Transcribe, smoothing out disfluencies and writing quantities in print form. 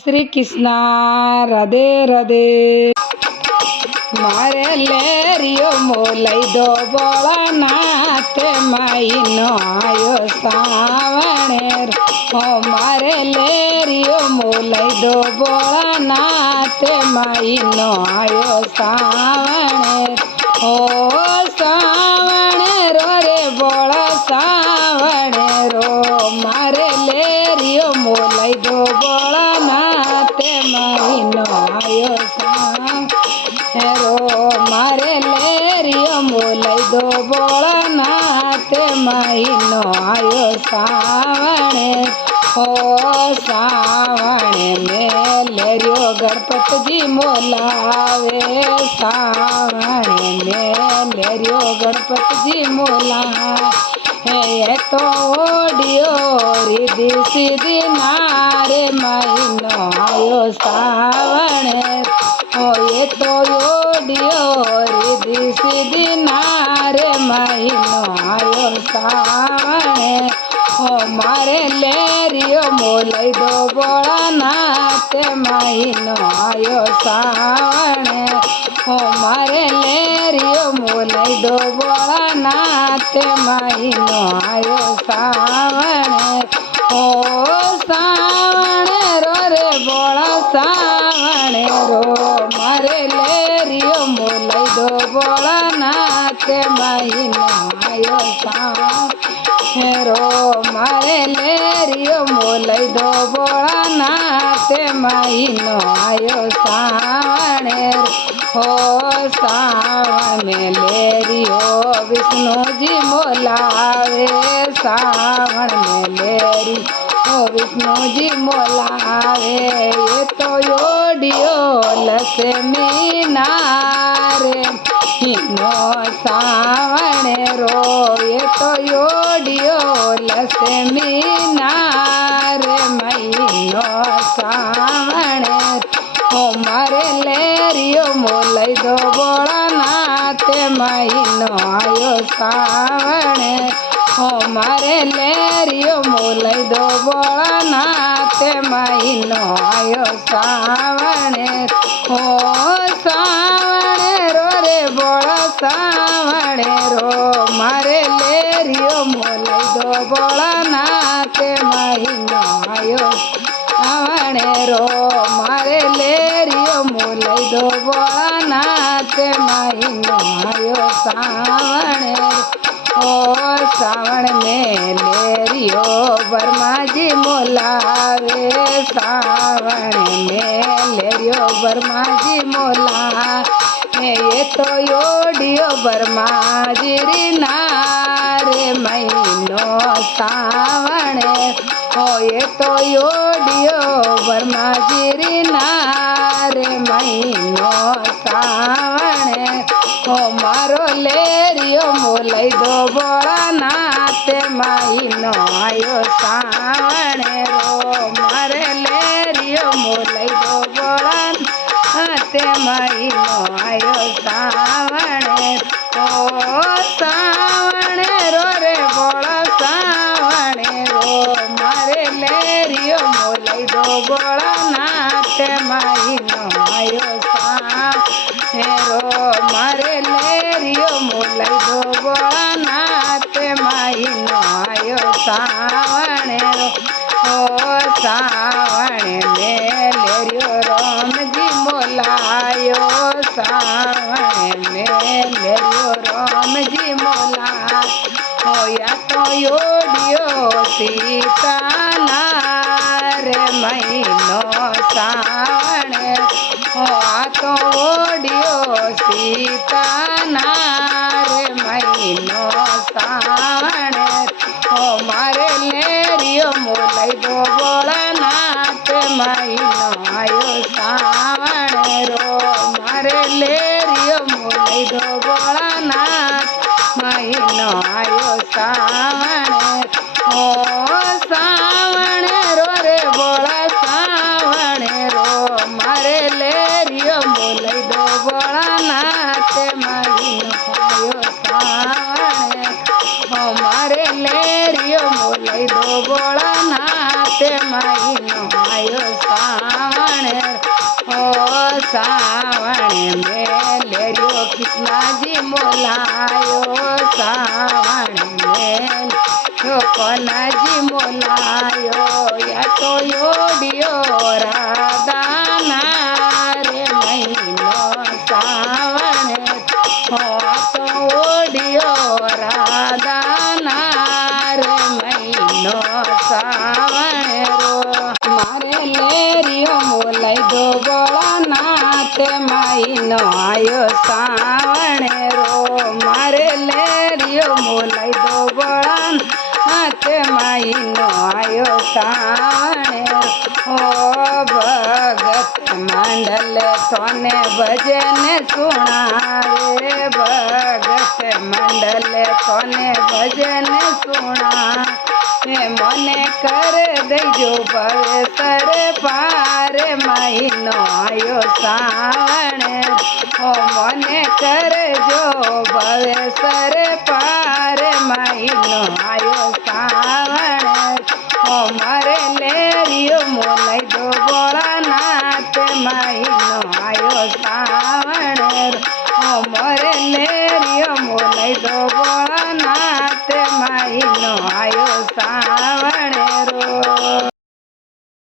श्री कृष्णा राधे राधे। मारे लेरियो मोलाई दो बोला नाते माइनो आयो सावणेर। ओ मारे लेरियो मोलाई दो बोला नाते माइनो आयो सावणेर। ओ सावणेरो रे बोला सावणेरो मारे लेरियो मोलाई दो बोला नाते माइनो आयो सावणेरो मारे लेरियो मोलाई दो बोला नाते माइनो आयो सावणेर। ओ सावणे में लेरियो गणपत जी मोलावे। सावणे में लेरियो गणपत जी मोलावे। ये तो ओडियो रिधि सिद्धि नारे महीनो आयो सावणेर। ओ ये तो ओडियो रिधि सिद्धि नारे महीनो आयो सावणेर। ओ मारे लेरियो मोलाई दो बोला नाते महीनो आयो सावणेर। ओ मारे लेरियो मोलाई दो बोला नाते महीनो आयो सावणेर। ओ सावणेरो रे बोला सावणेरो मारे लेरियो मोलाई दो बोला नाते महीनो आयो सावणेरो मारे लेरियो मोलाई दो बोला नाते महीनो आयो सावणेर। हो सावन में लेरियो विष्णु जी मोलावे। सावन में लेरी ओ विष्णु जी मोलावे। ये तो ओडियो लक्ष्मी नारे हिनो सावणेरो। ये तो ओडियो लक्ष्मी नारे महीनो सावणेर। ओ मारे लेरियो मोलाई दो बोला नाते महीनो आयो सावणेर। ओ मारे लेरियो मोलाई दो बोला नाते महीनो आयो सावणेर। ओ सावणेरो रे बोला सावणेरो मारे लेरियो मोलाई दो बोला नाते महीनो आयो सावणेरो मारे लेरियो मोलाई दो बोला नाते महीनो आयो सावणेर। ओ सावण में लेरियो वर्मा जी मोलावे। सावण में लेरियो वर्मा जी मोलावे। ये तो ओडियो वर्मा जी री नारे महीनो सावणेर। ओ ये तो ओडियो वर्मा जी री नारे महीनो सावणेर। ओ मारो लेरियो मोलाई दो बोला नाते महीनो आयो सावणेरो मारे लेरियो मोलाई दो बोला नाते महीनो आयो सावणेर। ओ सावणेरो रे बोला सावणेरो मारे लेरियो मोलाई दो बोला नाते महीनो आयो सावणेरो मारे लेरियो मोलाई दो बोला नाते महीनो आयो सावणेरो। ओ सावण में लेरियो राम जी मोलायो। सावण में लेरियो राम जी मोला। ओ या तो ओडियो सीता नारे महीनो सावणेर। ओ आ तो ओडियो सीता नारे महीनो सावणेर। ओ मारे लेरियो मोलाई दो बोला नाते महीनो आयो सावणेरो मारे लेरियो मोलाई दो बोला नाते महीनो आयो सावणेर। ओ सावणेरो रे बोला सावणेरो मारे लेरियो मोलाई दो बोला नाते महीनो आयो सावणेर। ओ मारे लेरियो मोलाई दो बोला नाते महीनो आयो सावणेर। सावण में लेरियो कृष्णाजी मोलायो सावण में कोनाजी मोलायो या तो योडियो राधाना रे महीनो सावण हो तो ओडियो राधाना रे महीनो सावण रो मारे लेरियो मोलाई दो बोला नाथ महीनो आयो सावण रो मारे लेरियो मोलाई दो बोला नाथ महीनो आयो सावण ओ भगत मंडल सोने भजन सुनावे भगत मंडल सोने भजन सुना मने कर दईजो बसर पार महीनो आयो सावण ओ मने कर जो बसर पार महीनो आयो सावण ओ मरे लेरियो मोलाई दो बोला नाथ महीनो आयो सावण ओ मरे लेरियो मोलाई दो बोला नाथ महीनो आयो सावण